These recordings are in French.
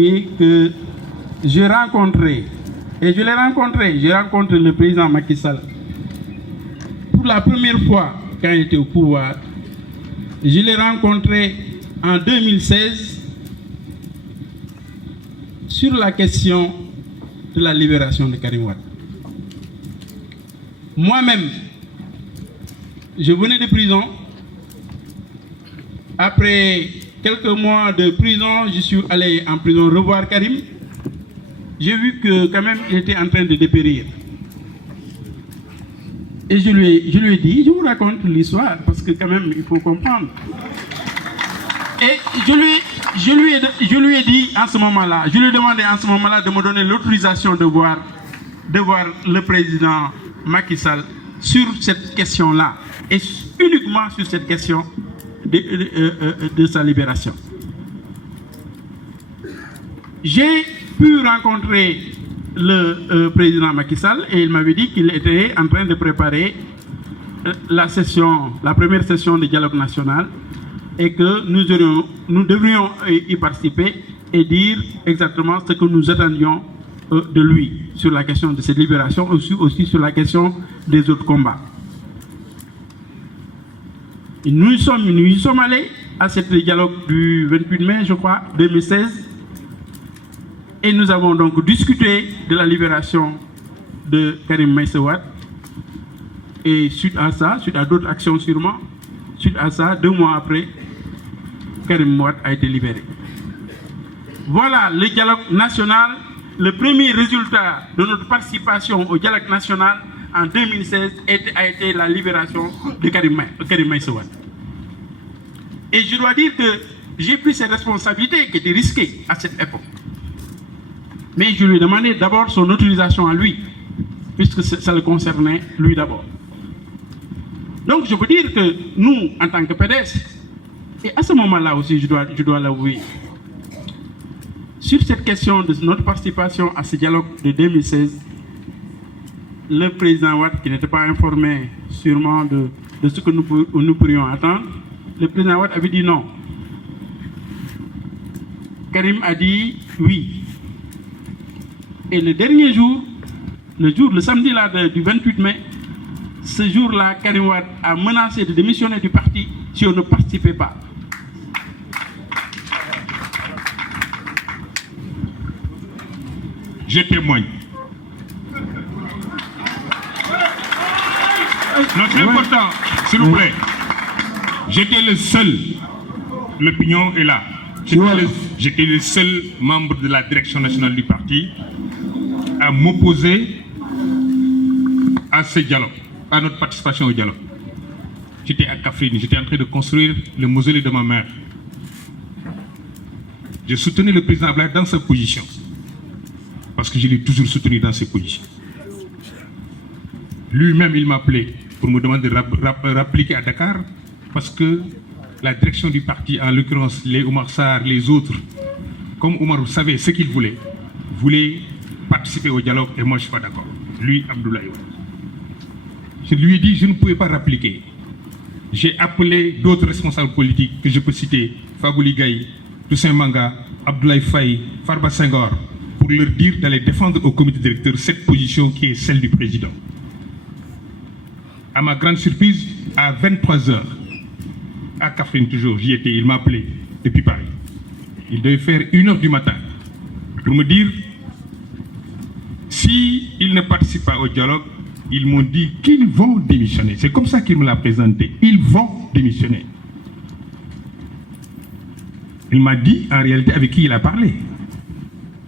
avouer que j'ai rencontré le président Macky Sall pour la première fois quand il était au pouvoir. Je l'ai rencontré en 2016 sur la question de la libération de Karim Wade. Moi-même, je venais de prison. Après quelques mois de prison, je suis allé en prison revoir Karim. J'ai vu que quand même il était en train de dépérir. Et je lui ai dit, je vous raconte l'histoire parce que quand même il faut comprendre. Et je lui ai dit en ce moment-là, je lui ai demandé en ce moment-là de me donner l'autorisation de voir le président Macky Sall sur cette question-là et uniquement sur cette question de sa libération. J'ai pu rencontrer le président Macky Sall et il m'avait dit qu'il était en train de préparer la première session du dialogue national et que nous devrions y participer et dire exactement ce que nous attendions de lui sur la question de cette libération, aussi sur la question des autres combats. Et nous y sommes allés à ce dialogue du 28 mai, je crois, 2016. Et nous avons donc discuté de la libération de Karim Meïssa Wade. Et suite à ça, suite à d'autres actions sûrement, suite à ça, 2 mois après, Karim Wade a été libéré. Voilà le dialogue national, le premier résultat de notre participation au dialogue national en 2016 a été la libération de Karim Meïssa Wade. Et je dois dire que j'ai pris ces responsabilités qui étaient risquées à cette époque. Mais je lui ai demandé d'abord son autorisation à lui, puisque ça le concernait lui d'abord. Donc je peux dire que nous, en tant que PDS, et à ce moment-là aussi, je dois l'avouer, sur cette question de notre participation à ce dialogue de 2016, le président Wade, qui n'était pas informé sûrement de ce que nous pourrions attendre, le président Wade avait dit non. Karim a dit oui. Et le dernier jour, le samedi là, du 28 mai, ce jour-là, Karim Wade a menacé de démissionner du parti si on ne participait pas. Je témoigne. Non, très important, s'il vous plaît. J'étais le seul, l'opinion est là. J'étais le seul membre de la direction nationale du parti à m'opposer à ce dialogue, à notre participation au dialogue. J'étais à Kaffrine, j'étais en train de construire le mausolée de ma mère. Je soutenais le président Abdoulaye dans sa position, parce que je l'ai toujours soutenu dans ses positions. Lui-même, il m'a appelé pour me demander de rappliquer à Dakar, parce que la direction du parti, en l'occurrence les Oumar Sarr, les autres, comme Oumar savait ce qu'il voulait participer au dialogue et moi je ne suis pas d'accord. Lui, Abdoulaye Wade. Je lui ai dit je ne pouvais pas rappliquer. J'ai appelé d'autres responsables politiques que je peux citer, Fabouli Gaye, Toussaint Manga, Abdoulaye Faye, Farba Senghor, pour leur dire d'aller défendre au comité directeur cette position qui est celle du président. À ma grande surprise, à 23h, à Kaffrine toujours, j'y étais, il m'a appelé depuis Paris. Il devait faire 1h du matin pour me dire s'ils ne participent pas au dialogue, ils m'ont dit qu'ils vont démissionner. C'est comme ça qu'il me l'a présenté. Ils vont démissionner. Il m'a dit en réalité avec qui il a parlé.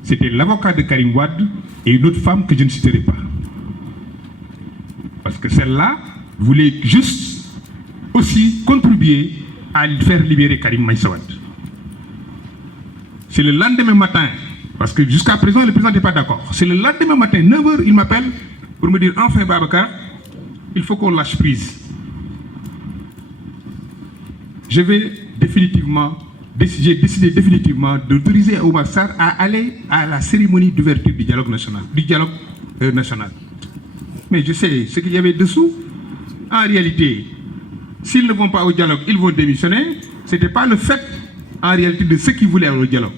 C'était l'avocat de Karim Wade et une autre femme que je ne citerai pas. Parce que celle-là voulait juste aussi contribuer à faire libérer Karim Meïssa Wade. C'est le lendemain matin, parce que jusqu'à présent le président n'est pas d'accord. C'est le lendemain matin, 9h, il m'appelle pour me dire enfin Babacar, il faut qu'on lâche prise. J'ai décidé définitivement d'autoriser Oumar Sarr à aller à la cérémonie d'ouverture du dialogue national. Mais je sais ce qu'il y avait dessous. En réalité, s'ils ne vont pas au dialogue, ils vont démissionner. Ce n'était pas le fait, en réalité, de ce qu'ils voulaient au dialogue.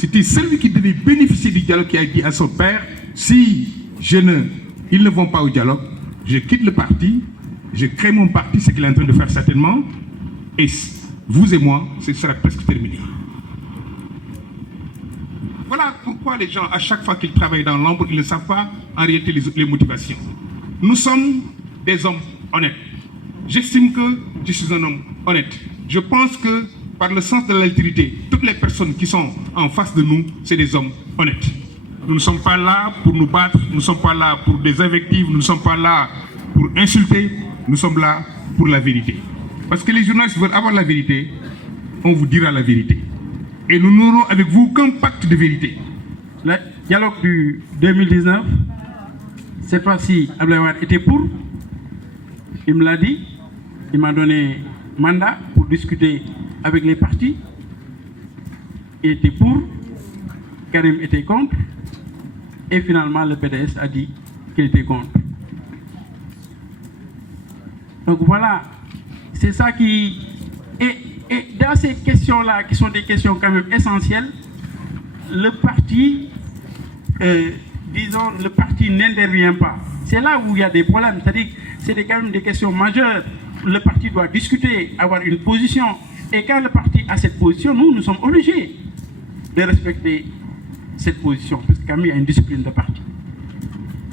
c'était celui qui devait bénéficier du dialogue qui a dit à son père, si ils ne vont pas au dialogue, je quitte le parti, je crée mon parti, ce qu'il est en train de faire certainement, et vous et moi, ce sera presque terminé. Voilà pourquoi les gens, à chaque fois qu'ils travaillent dans l'ombre, ils ne savent pas en réalité les motivations. Nous sommes des hommes honnêtes. J'estime que je suis un homme honnête. Je pense que par le sens de l'altérité, toutes les personnes qui sont en face de nous, c'est des hommes honnêtes. Nous ne sommes pas là pour nous battre, nous ne sommes pas là pour des invectives, nous ne sommes pas là pour insulter, nous sommes là pour la vérité. Parce que les journalistes veulent avoir la vérité, on vous dira la vérité. Et nous n'aurons avec vous qu'un pacte de vérité. Le dialogue du 2019, cette fois-ci, Abdoulaye Wade était pour. Il me l'a dit. Il m'a donné mandat pour discuter avec les partis. Il était pour. Karim était contre. Et finalement, le PDS a dit qu'il était contre. Donc voilà, c'est ça qui... Et dans ces questions-là, qui sont des questions quand même essentielles, le parti, disons, le parti n'intervient pas. C'est là où il y a des problèmes. C'est-à-dire que c'est quand même des questions majeures. Le parti doit discuter, avoir une position. Et quand le parti a cette position, nous sommes obligés de respecter cette position. Parce que quand même, il y a une discipline de parti.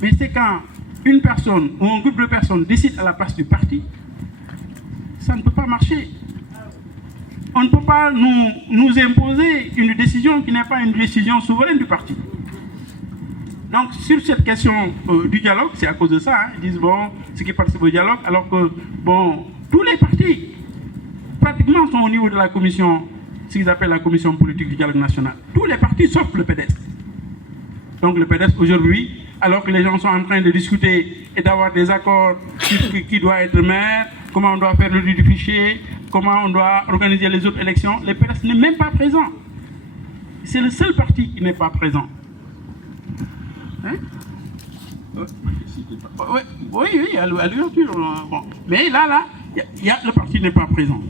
Mais c'est quand une personne ou un groupe de personnes décide à la place du parti, ça ne peut pas marcher. On ne peut pas nous imposer une décision qui n'est pas une décision souveraine du parti. Donc, sur cette question du dialogue, c'est à cause de ça. Hein, ils disent, bon, ceux qui participent au dialogue, alors que, bon, tous les partis, pratiquement, sont au niveau de la commission, ce qu'ils appellent la commission politique du dialogue national. Tous les partis, sauf le PDS. Donc, le PDS, aujourd'hui, alors que les gens sont en train de discuter et d'avoir des accords qui doit être maire, comment on doit faire le du fichier, comment on doit organiser les autres élections, le PDS n'est même pas présent. C'est le seul parti qui n'est pas présent. Hein? Oui, à l'ouverture. Bon. Mais là, le parti n'est pas présent.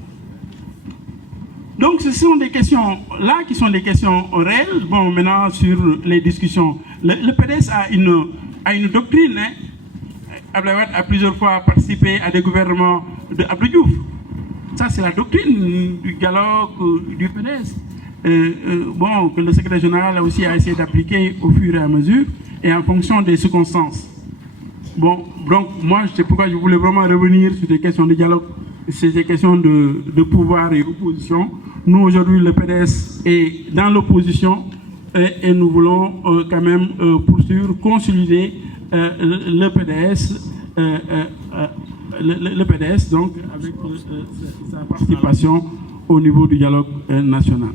Donc ce sont des questions là qui sont des questions réelles. Bon, maintenant sur les discussions, le PDS a une doctrine. Hein? Abdoulaye Wade a plusieurs fois participé à des gouvernements de Abdou Diouf. Ça, c'est la doctrine du dialogue du PDS. Bon, que le secrétaire général aussi a essayé d'appliquer au fur et à mesure et en fonction des circonstances. Bon, donc moi, c'est pourquoi je voulais vraiment revenir sur des questions de dialogue, c'est des questions de pouvoir et opposition. Nous, aujourd'hui, le PDS est dans l'opposition et nous voulons quand même poursuivre, consolider le PDS, donc avec sa participation au niveau du dialogue national.